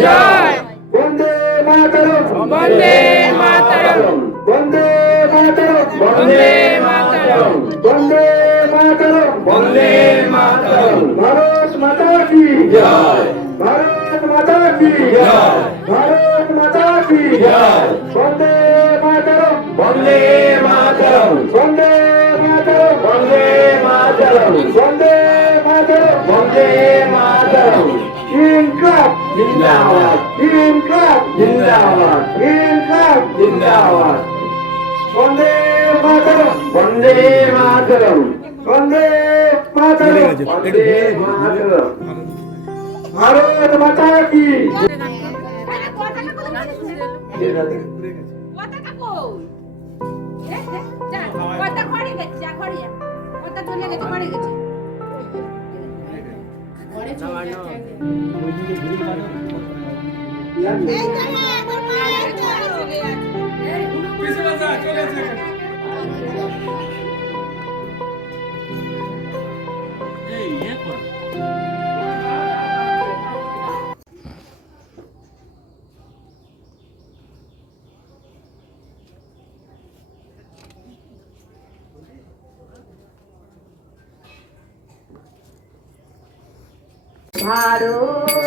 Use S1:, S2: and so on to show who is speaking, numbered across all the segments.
S1: জয়
S2: বন্দে মাতরম
S3: বন্দে মাতরম
S2: বন্দে মাতরম
S3: বন্দে মাতরম
S2: বন্দে মাতরম
S3: বন্দে মাতরম
S2: ভারত মাতা কি
S3: জয়
S2: ভারত মাতা কি
S3: জয়
S2: ভারত মাতা কি
S3: জয়
S2: বন্দে মাতরম
S3: বন্দে মাতরম
S2: বন্দে মাতরম
S3: বন্দে মাতরম
S2: বন্দে মাতরম
S3: বন্দে মাতরম
S2: ইনকলাব
S3: জিন্দাবাদ
S2: ইনকলাব
S3: জিন্দাবাদ
S2: ইনকলাব
S3: জিন্দাবাদ
S2: বন্দে মাতরম
S3: বন্দে মাতরম
S2: বন্দে মাতরম
S3: বন্দে মাতরম
S2: ভারত মাতা কি
S4: পতাকা খড়ি গেছে, যা, খড়ি যা। পতাকা চলে গেছে, খড়ি গেছে। চলে আছে।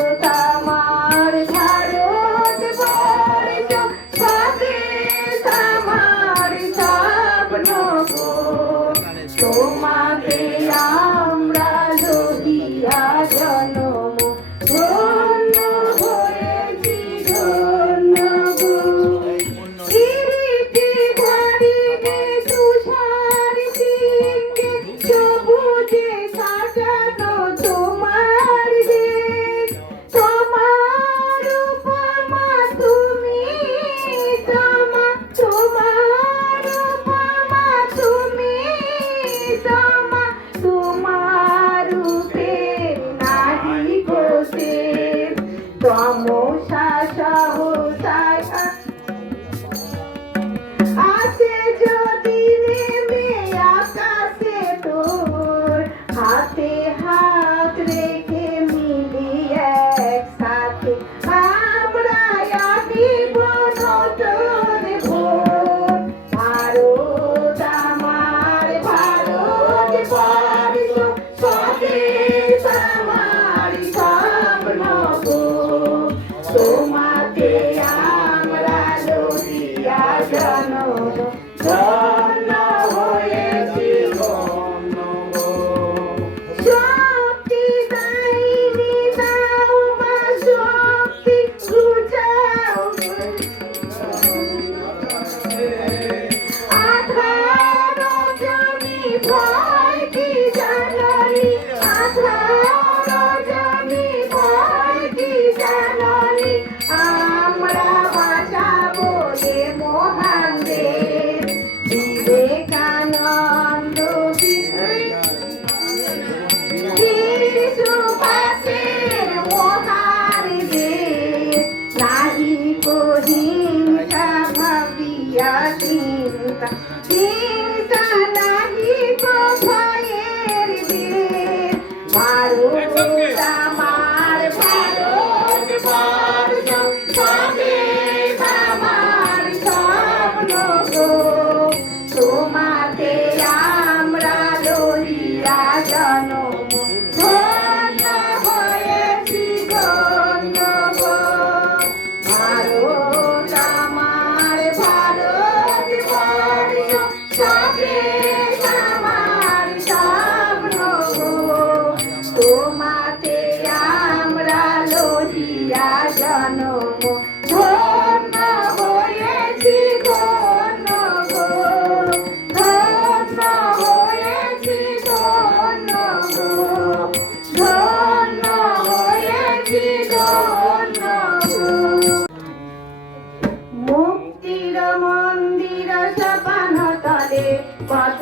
S3: até কত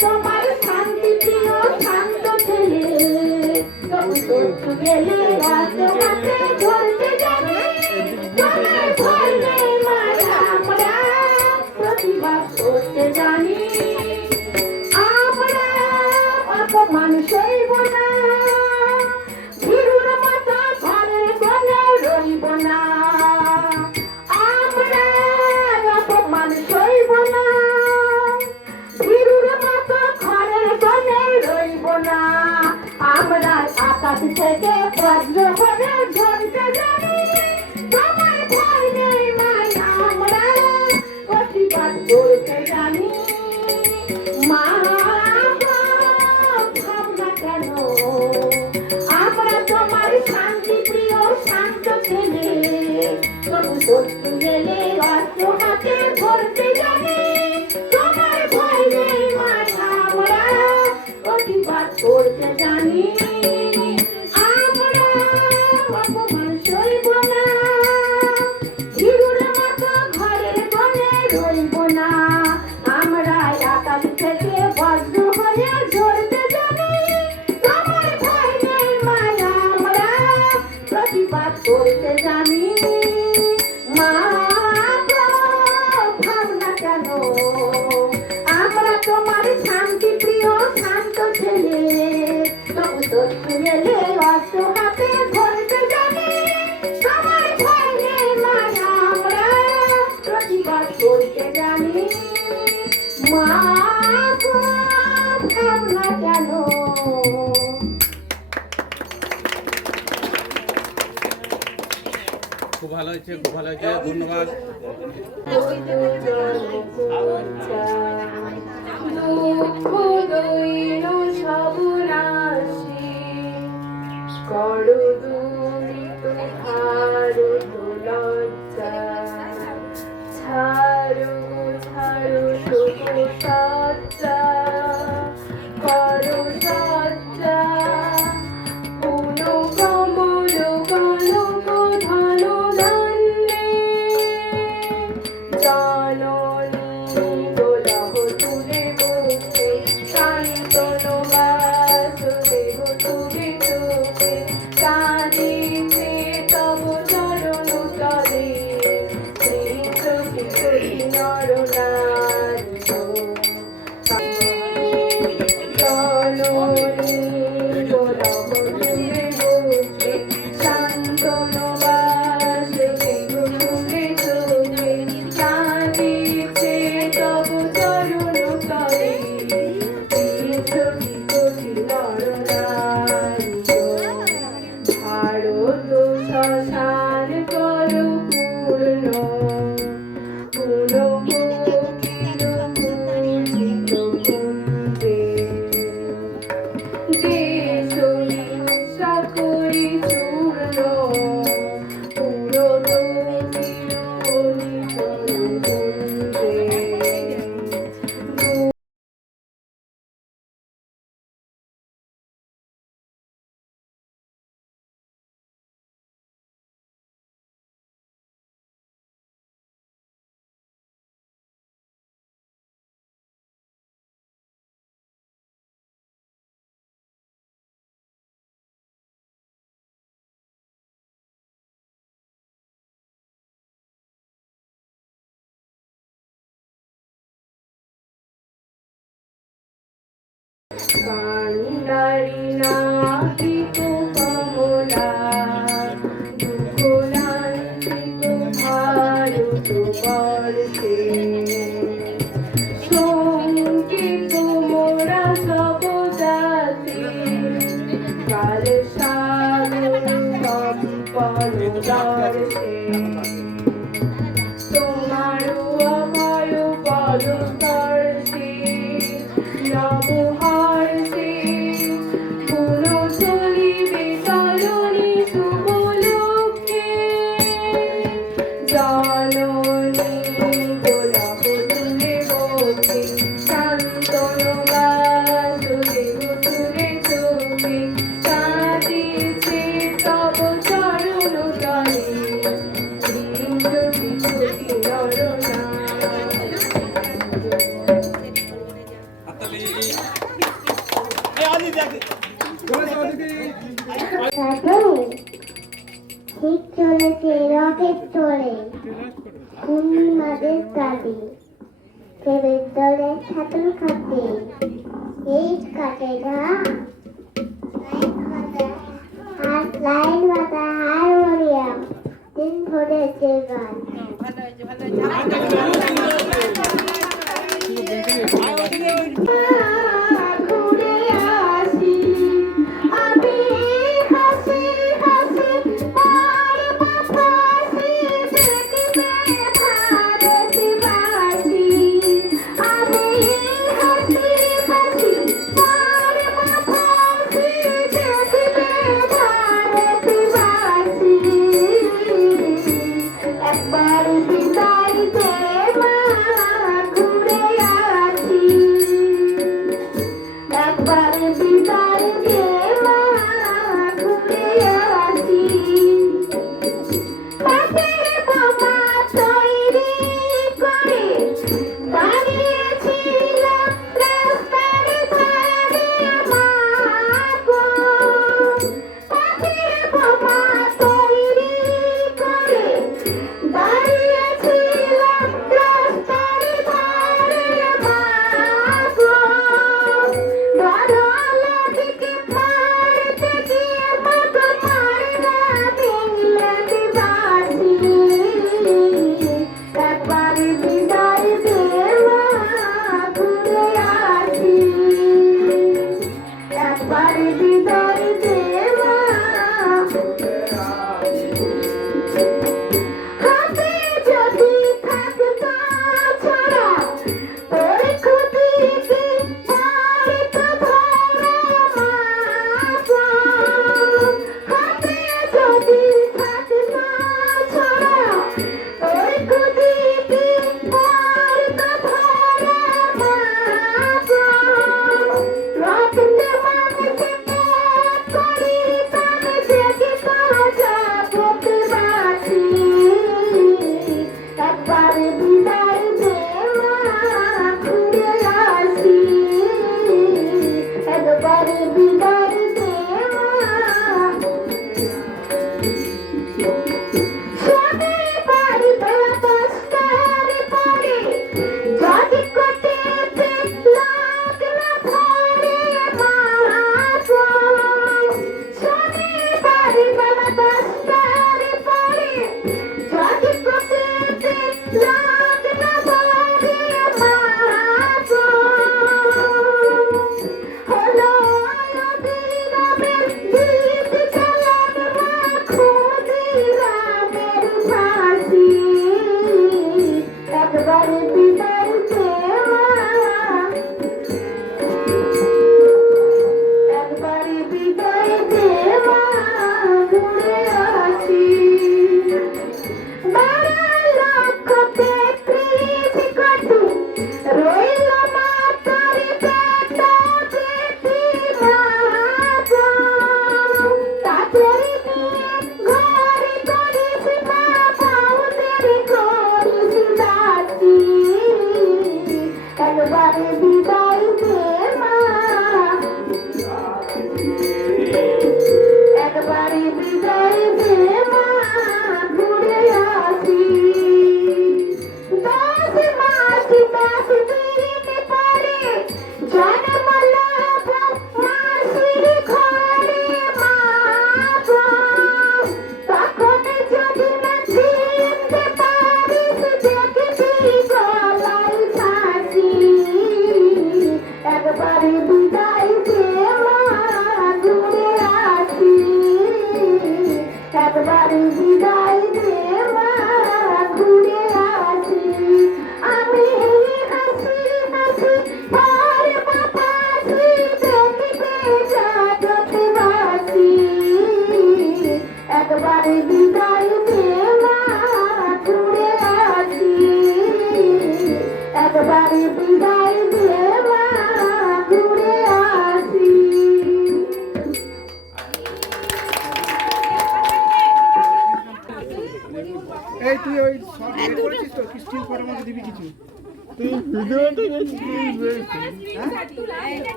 S3: তোমার শান্তি প্রিয় শান্ত ছেলে। গেলে আমরা তোমার শান্তি প্রিয়, শান্ত ছেলে। তবু তো ছেলে অস্ত্র হাতে
S5: খুব ভালো হয়েছে, খুব ভালো হয়েছে, ধন্যবাদ।
S3: দুঃখ দৈন সবনাশী করো তুহারো কান্ডারি নাবিক কমলা দুঃখলান্তিক ভারত বর্ষে সংগীত মোরা সব জাতি কাল সাগর সম্পন দর্শে
S6: দাদু ঠিক চলেছে রকেট চলে পূর্ণিমাদের দাবি দেবের দলে ছাত্র খাতে এই কাটে না আর লাইন মাথা হারমোনিয়াম দিন ভরে যে গান
S4: ভালো হয়েছে ভালো হয়েছে
S7: what
S3: is the